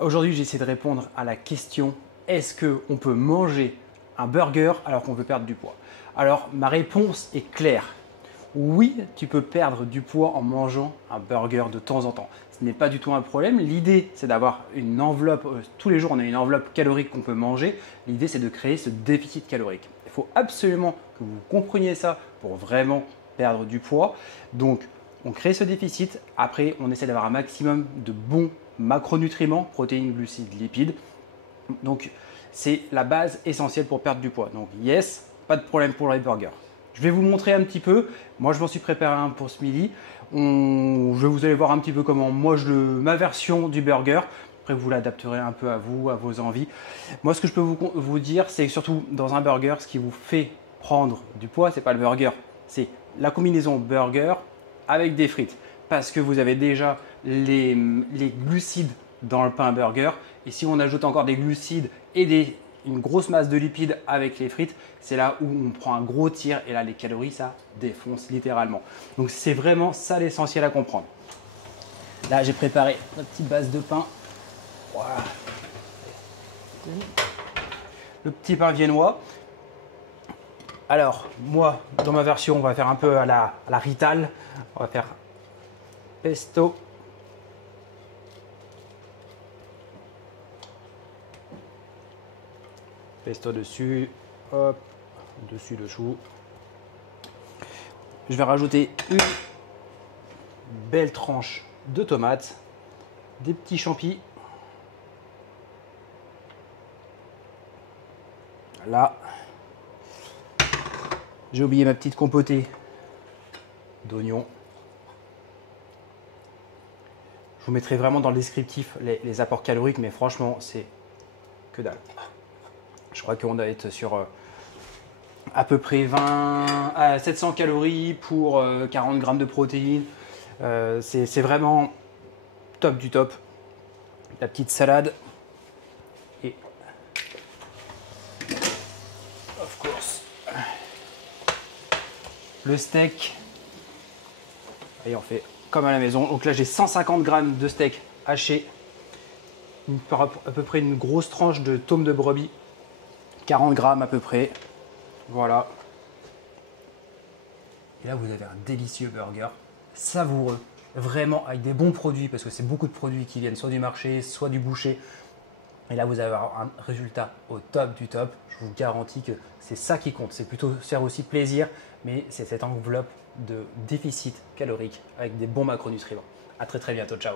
Aujourd'hui, j'ai essayé de répondre à la question est-ce qu'on peut manger un burger alors qu'on veut perdre du poids? Alors, ma réponse est claire. Oui, tu peux perdre du poids en mangeant un burger de temps en temps. Ce n'est pas du tout un problème. L'idée, c'est d'avoir une enveloppe. Tous les jours, on a une enveloppe calorique qu'on peut manger. L'idée, c'est de créer ce déficit calorique. Il faut absolument que vous compreniez ça pour vraiment perdre du poids. Donc, on crée ce déficit. Après, on essaie d'avoir un maximum de bons macronutriments, protéines, glucides, lipides. Donc, c'est la base essentielle pour perdre du poids. Donc, yes, pas de problème pour les burgers. Je vais vous montrer un petit peu. Moi, je m'en suis préparé un pour ce midi. Vous allez voir un petit peu comment moi, ma version du burger. Après, vous l'adapterez un peu à vous, à vos envies. Moi, ce que je peux vous dire, c'est que surtout dans un burger, ce qui vous fait prendre du poids, ce n'est pas le burger, c'est la combinaison burger avec des frites. Parce que vous avez déjà les glucides dans le pain burger. Et si on ajoute encore des glucides et une grosse masse de lipides avec les frites, c'est là où on prend un gros tir et là les calories ça défonce littéralement. Donc c'est vraiment ça l'essentiel à comprendre. Là j'ai préparé notre petite base de pain. Voilà. Le petit pain viennois. Alors moi dans ma version on va faire un peu à la Rital. On va faire pesto. Pesto dessus, hop, dessous. Je vais rajouter une belle tranche de tomates, des petits champis. Là, j'ai oublié ma petite compotée d'oignons. Je vous mettrai vraiment dans le descriptif les apports caloriques, mais franchement, c'est que dalle. Je crois qu'on doit être sur à peu près 20 à 700 calories pour 40 grammes de protéines. C'est vraiment top du top. La petite salade. Et of course, le steak. Et on fait comme à la maison. Donc là, j'ai 150 grammes de steak haché. À peu près une grosse tranche de tome de brebis. 40 grammes à peu près. Voilà. Et là, vous avez un délicieux burger, savoureux, vraiment avec des bons produits, parce que c'est beaucoup de produits qui viennent soit du marché, soit du boucher. Et là, vous allez avoir un résultat au top du top. Je vous garantis que c'est ça qui compte. C'est plutôt faire aussi plaisir, mais c'est cette enveloppe de déficit calorique avec des bons macronutriments. À très bientôt. Ciao.